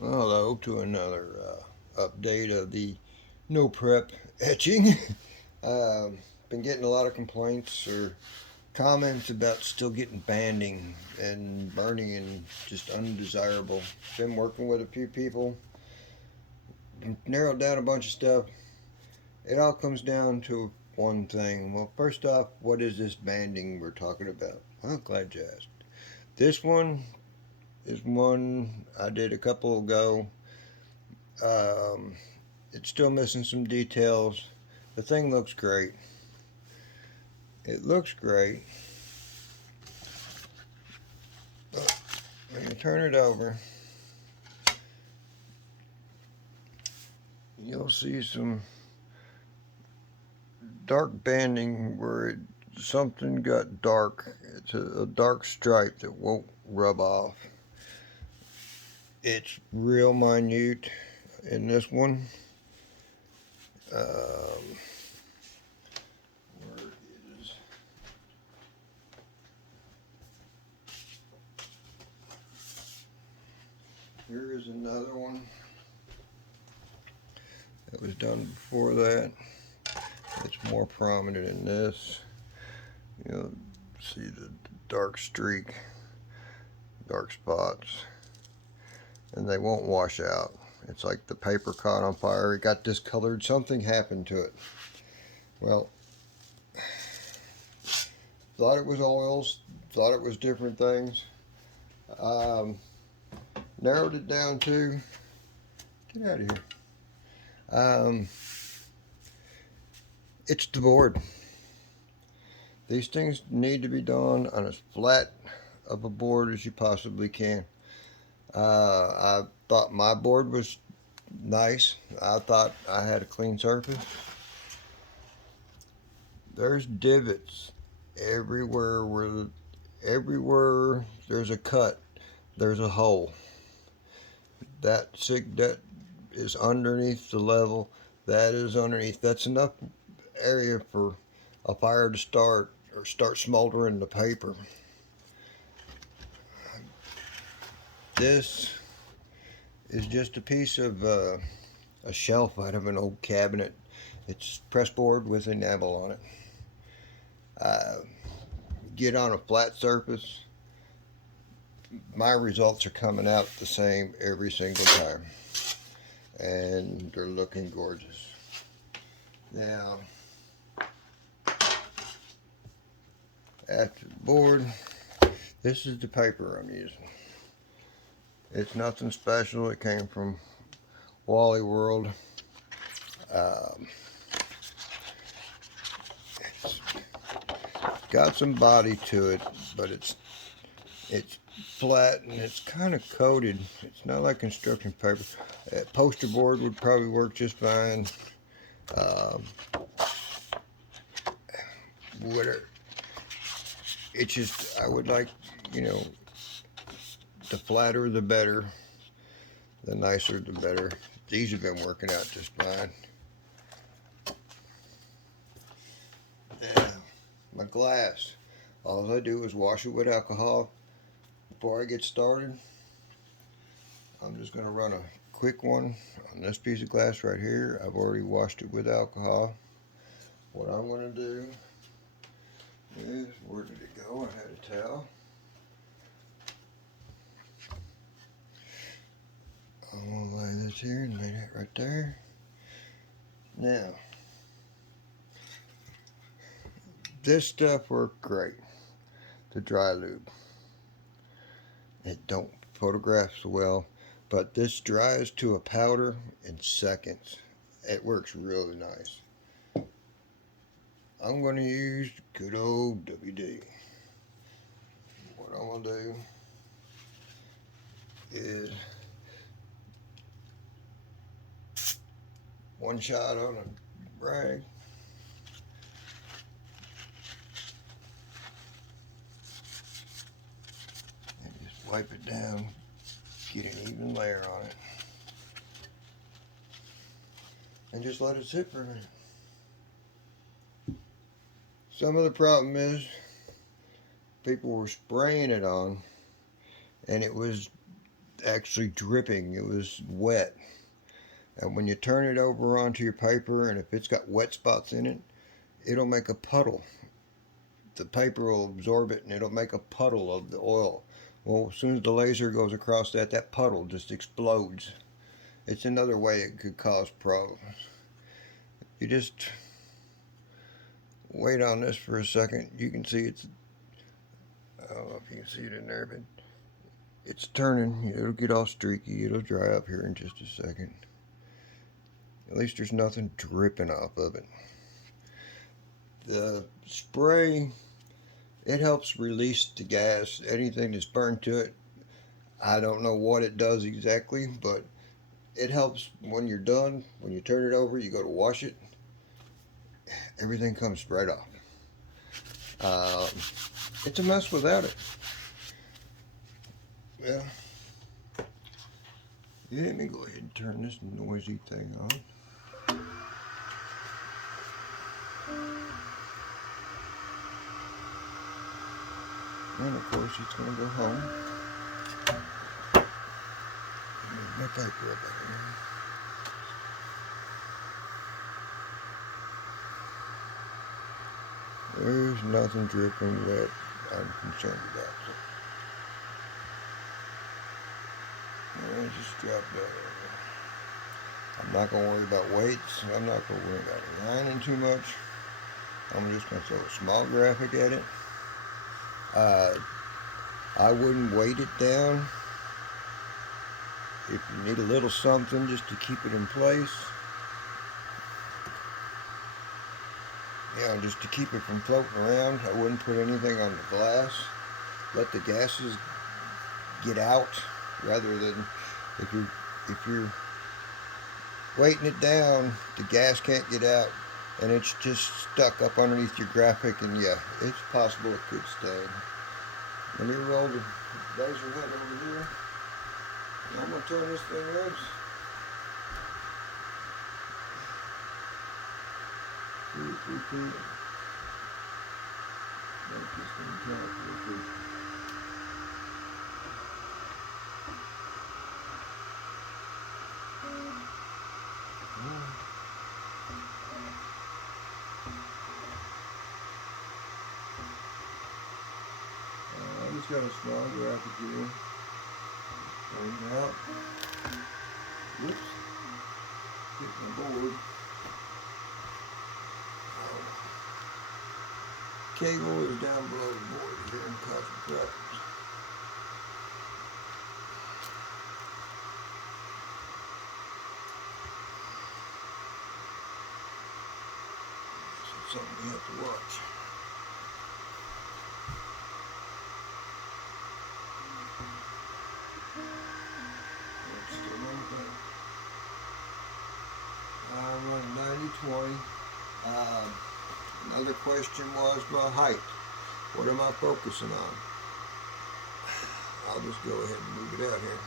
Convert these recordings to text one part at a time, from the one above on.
Well, hello to another update of the no prep etching. um, been getting a lot of complaints or comments about still getting banding and burning and just undesirable. Been working with a few people, narrowed down a bunch of stuff. It all comes down to one thing. Well, first off, what is this banding we're talking about? I'm glad you asked. This one is one I did a couple ago. Um, it's still missing some details. The thing looks great. It looks great. But when you turn it over, you'll see some dark banding where something got dark. It's a dark stripe that won't rub off. It's real minute in this one. Where is here is another one that was done before that. It's more prominent in this. You'll see the dark streak, dark spots, and they won't wash out. It's like the paper caught on fire. It got discolored. Something happened to it. Well, thought it was oils, thought it was different things. Um, Narrowed it down to, get out of here. Um, it's the board. These things need to be done on as flat of a board as you possibly can. I thought my board was nice. I thought I had a clean surface. There's divots everywhere everywhere there's a cut, there's a hole. That is underneath the level. That is underneath. That's enough area for a fire to start or start smoldering the paper. This is just a piece of a shelf out of an old cabinet. It's pressboard with enamel on it. Get on a flat surface, my results are coming out the same every single time, and they're looking gorgeous. Now, after the board, this is the paper I'm using. It's nothing special. It came from Wally World. Um, it's got some body to it, but it's flat and it's kind of coated. It's not like construction paper. Poster board would probably work just fine. Um, whatever. It's just, I would like, you know, the flatter the better, the nicer the better. These have been working out just fine. Yeah, my glass. All I do is wash it with alcohol. Before I get started, I'm just going to run a quick one on this piece of glass right here. I've already washed it with alcohol. What I'm going to do is, where did it go? I had a towel. I'm going to lay this here and lay that right there. Now, this stuff worked great. The dry lube. It don't photograph so well, but this dries to a powder in seconds. It works really nice. I'm going to use good old WD. What I'm going to do is one shot on a rag. And just wipe it down, get an even layer on it. And just let it sit for a minute. Some of the problem is people were spraying it on and it was actually dripping. It was wet. And when you turn it over onto your paper, and if it's got wet spots in it, it'll make a puddle. The paper will absorb it and it'll make a puddle of the oil. Well, as soon as the laser goes across that, that puddle just explodes. It's another way it could cause problems. You just wait on this for a second. You can see it's, I don't know if you can see it in there, but it's turning. It'll get all streaky. It'll dry up here in just a second. At least there's nothing dripping off of it. The spray, it helps release the gas. Anything that's burned to it, I don't know what it does exactly, but it helps when you're done. When you turn it over, you go to wash it, everything comes right off. It's a mess without it. Yeah. Let me go ahead and turn this noisy thing on. And of course, it's going to go home. Move my paper up here. There's nothing dripping that I'm concerned about. So, I just drop that over. I'm not going to worry about weights. I'm not going to worry about lining too much. I'm just going to throw a small graphic at it. I wouldn't weight it down. If you need a little something just to keep it in place, just to keep it from floating around, I wouldn't put anything on the glass. Let the gases get out, rather than if you're weighting it down, the gas can't get out, and it's just stuck up underneath your graphic, and yeah, it's possible it could stain. Let me roll the laser head over here. And I'm going to turn this thing loose. See if we can make this thing tight real quick. I just got a small graphic here. Bring it out. Whoops. Hit my board. Cable is down below the board here and causing problems. This is something we have to watch. I'm running 90-20. Another question was my height. What am I focusing on? I'll just go ahead and move it out here.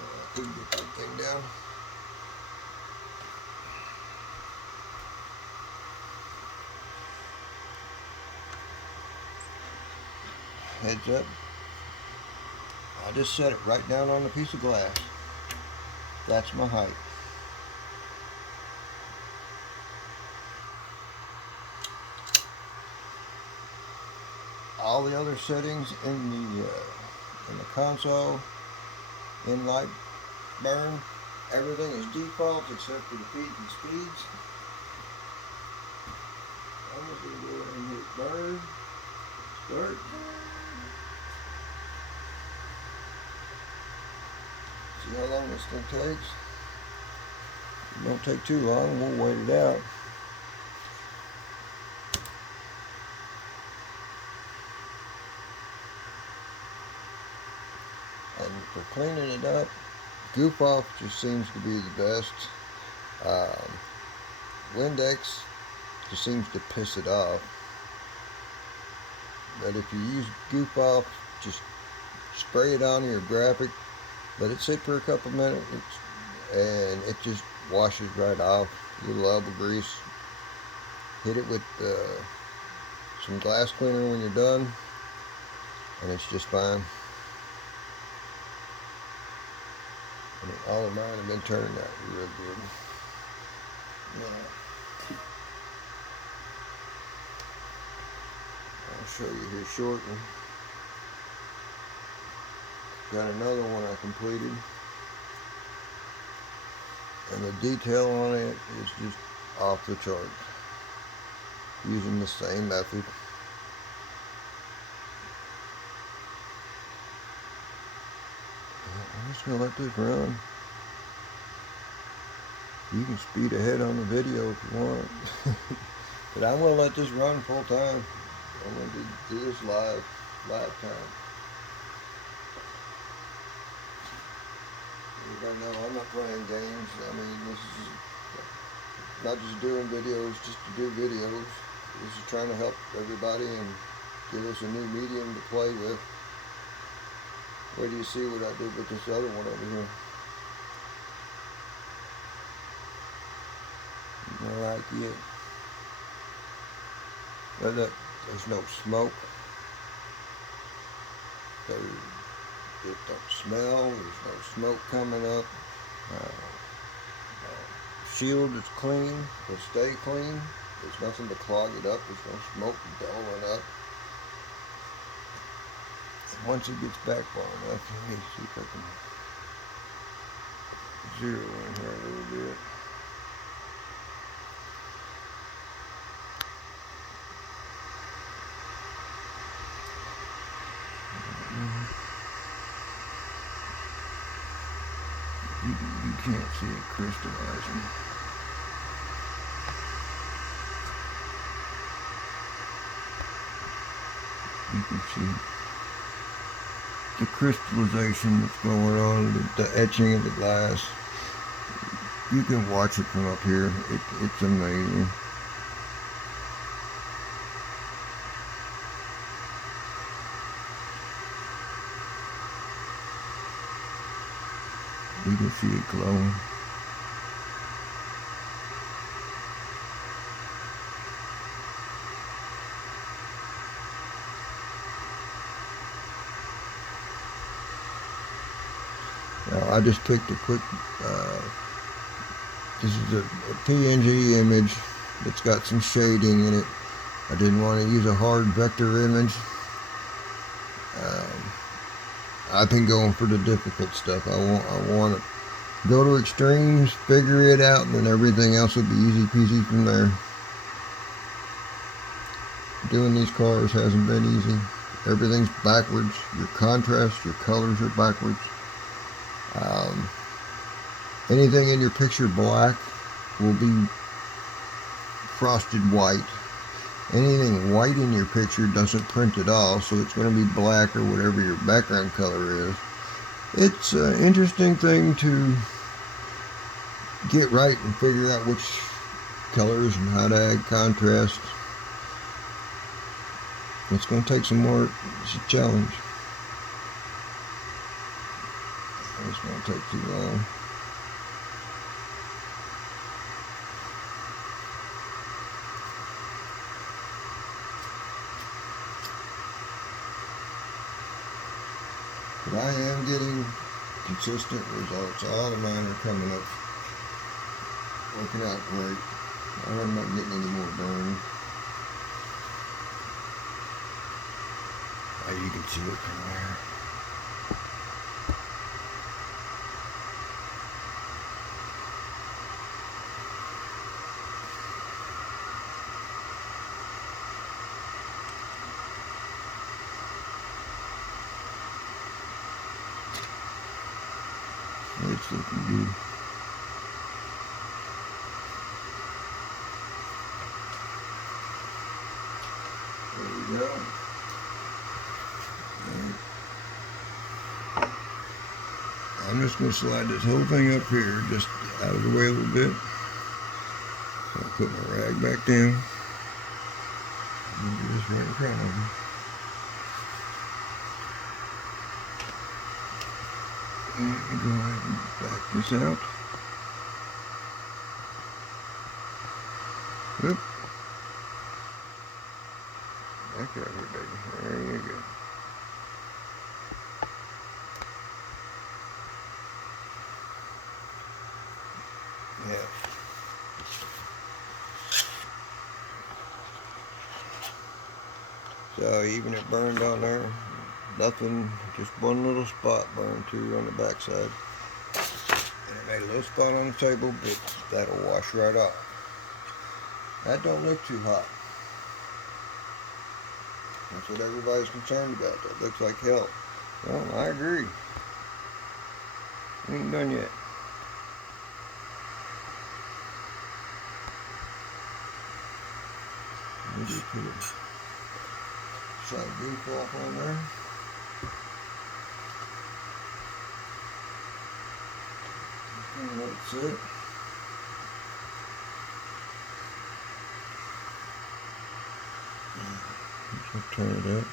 I couldn't get that thing down. Heads up. I just set it right down on the piece of glass. That's my height. All the other settings in the console, in light burn, everything is default except for the feeds and speeds. I'm just going to go ahead and hit burn, start. See how long this thing takes? It won't take too long, we'll wait it out. And for cleaning it up, Goof Off just seems to be the best. Windex just seems to piss it off. But if you use Goof Off, just spray it on your graphic, let it sit for a couple minutes, and it just washes right off. A little elbow grease. Hit it with some glass cleaner when you're done. and it's just fine. I mean, all of mine have been turning out real good. Now, I'll show you here shortly. Got another one I completed, and the detail on it is just off the charts, using the same method. I'm just gonna let this run. You can speed ahead on the video if you want, but I'm gonna let this run full time. I'm gonna do this live time. Everybody know I'm not playing games. I mean, this is not just doing videos just to do videos. This is trying to help everybody and give us a new medium to play with. Wait till you see what I did with this other one over here. I like it. But look, there's no smoke. It don't smell. There's no smoke coming up. Shield is clean. Will stay clean. There's nothing to clog it up. There's no smoke billowing up. And once it gets back far enough, let me see if I can zero in here a little bit. You can't see it crystallizing. You can see the crystallization that's going on, the etching of the glass. You can watch it from up here. It's amazing. You can see it glowing. Now I just picked a quick, this is a PNG image that's got some shading in it. I didn't want to use a hard vector image. I've been going for the difficult stuff. I want to go to extremes, figure it out, and then everything else will be easy peasy from there. Doing these cars hasn't been easy. Everything's backwards. Your contrast, your colors are backwards. Anything in your picture black will be frosted white. Anything white in your picture doesn't print at all, so it's going to be black or whatever your background color is. It's an interesting thing to get right and figure out which colors and how to add contrast. It's going to take some work. It's a challenge. It's going to take too long. But I am getting consistent results. All of mine are coming up, working out great. I'm not getting any more burn. You can see it from there. It's looking good. There we go. I'm just going to slide this whole thing up here, just out of the way a little bit. So I'll put my rag back down. And do this right in front of me. And go ahead and back this out. Oop. Back out here, baby. There you go. So even it burned on there, nothing, just one little spot burned too on the backside. And it made a little spot on the table, but that'll wash right off. That don't look too hot. That's what everybody's concerned about. That looks like hell. Well, I agree. Ain't done yet. Let me just put a side roof off on there. And let it sit. Just turn it up.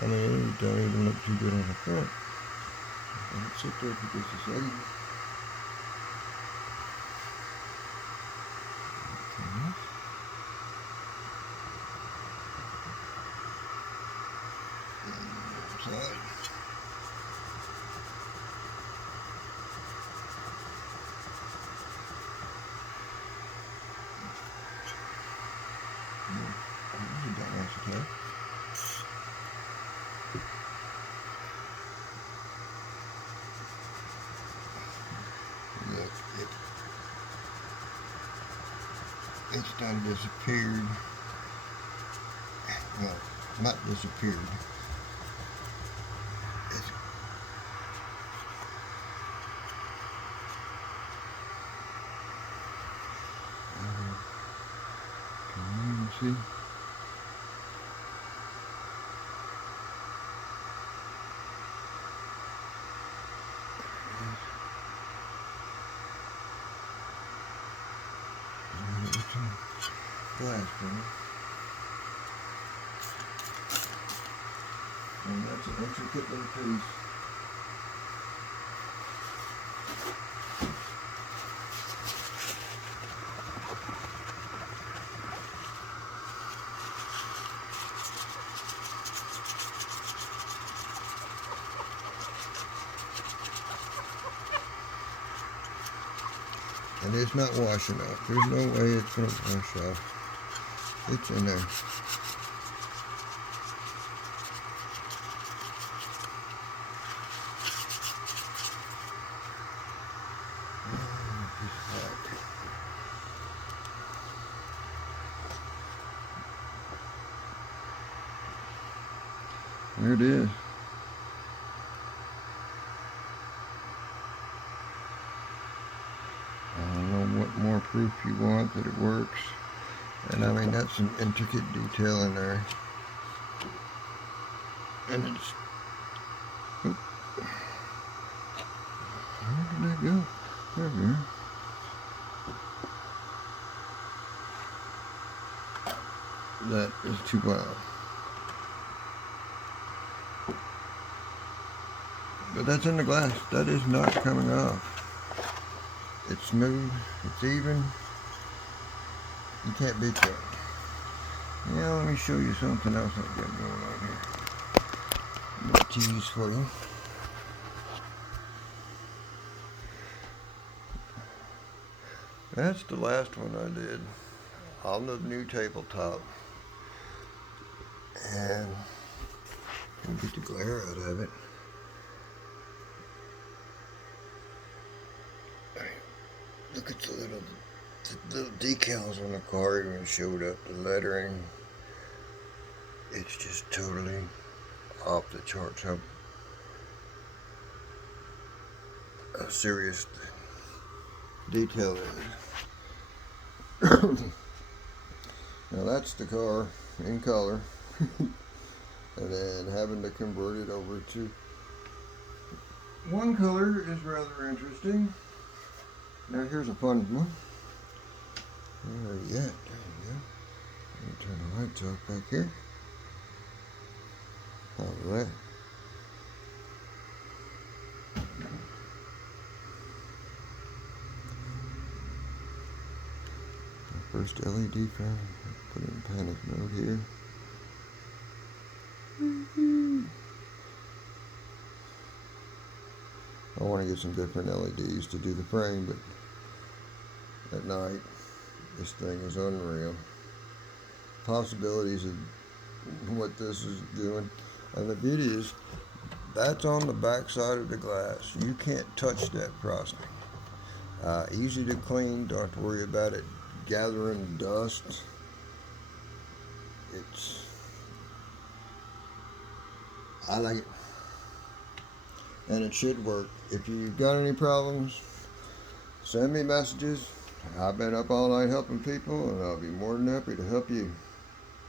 I mean, it don't even look too good on the front. Let it sit there for just a second. Side. Okay. Look, it's done disappeared. Well, not disappeared. It's, can you see? Glass, and that's an intricate little piece. And it's not washing off. There's no way it's going to wash off. It's in there. There it is. I don't know what more proof you want that it works. And I mean, that's some intricate detail in there. And it's... Oop. Where did that go? There we go. That is too wild. But that's in the glass. That is not coming off. It's smooth. It's even. You can't beat that. Yeah, let me show you something else I've got going on here. More tease for you. That's the last one I did on the new tabletop. And get the glare out of it. Look at the little decals on the car even showed up. The lettering, it's just totally off the charts. How serious detail it is. Now that's the car in color. And then having to convert it over to one color is rather interesting. Now here's a fun one. Where are you at? There you go. Let me turn the lights off back here. Alright. First LED frame. Put it in panic mode here. I want to get some different LEDs to do the frame, but at night this thing is unreal. Possibilities of what this is doing. And the beauty is, that's on the back side of the glass. You can't touch that frosting. Easy to clean, don't have to worry about it gathering dust. It's, I like it. And it should work. If you've got any problems, send me messages. I've been up all night helping people, and I'll be more than happy to help you.